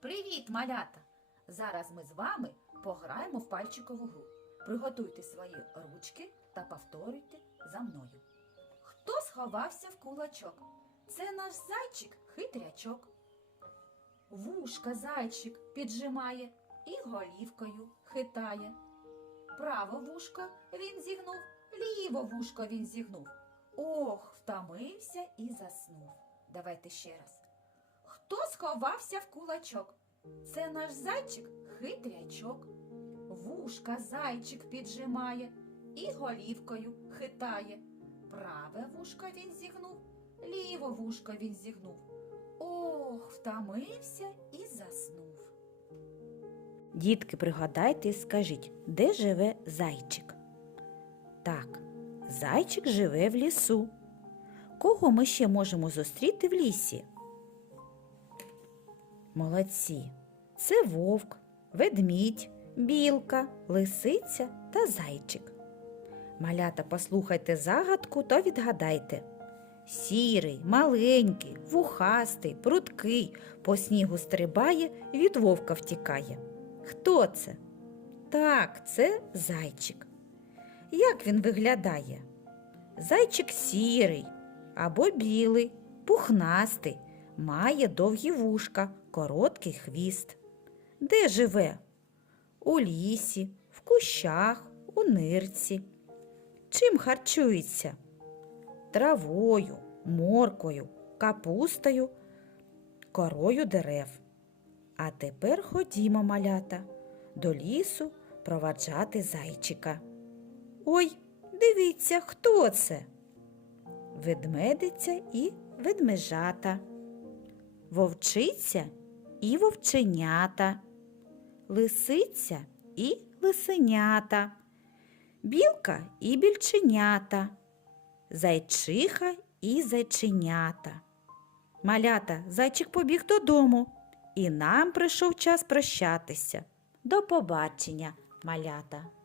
Привіт, малята! Зараз ми з вами пограємо в пальчикову гру. Приготуйте свої ручки та повторюйте за мною. Хто сховався в кулачок? Це наш зайчик хитрячок. Вушка зайчик піджимає і голівкою хитає. Праве вушко він зігнув, ліве вушко він зігнув. Ох, втомився і заснув. Давайте ще раз. Хто сховався в кулачок? Це наш зайчик хитрячок. Вушка зайчик піджимає і голівкою хитає. Праве вушко він зігнув, ліве вушко він зігнув. Ох, втомився і заснув. Дітки, пригадайте і скажіть, де живе зайчик? Так, зайчик живе в лісу. Кого ми ще можемо зустріти в лісі? Молодці. Це вовк, ведмідь, білка, лисиця та зайчик. Малята, послухайте загадку та відгадайте. Сірий, маленький, вухастий, прудкий, по снігу стрибає, від вовка втікає. Хто це? Так, це зайчик. Як він виглядає? Зайчик сірий або білий, пухнастий, має довгі вушка, короткий хвіст. Де живе? У лісі, в кущах, у нирці. Чим харчується? Травою, моркою, капустою, корою дерев. А тепер ходімо, малята, до лісу проваджати зайчика. Ой, дивіться, хто це? Ведмедиця і ведмежата, вовчиця і вовченята, лисиця і лисенята, білка і більченята, зайчиха і зайченята. Малята, зайчик побіг додому, і нам прийшов час прощатися. До побачення, малята!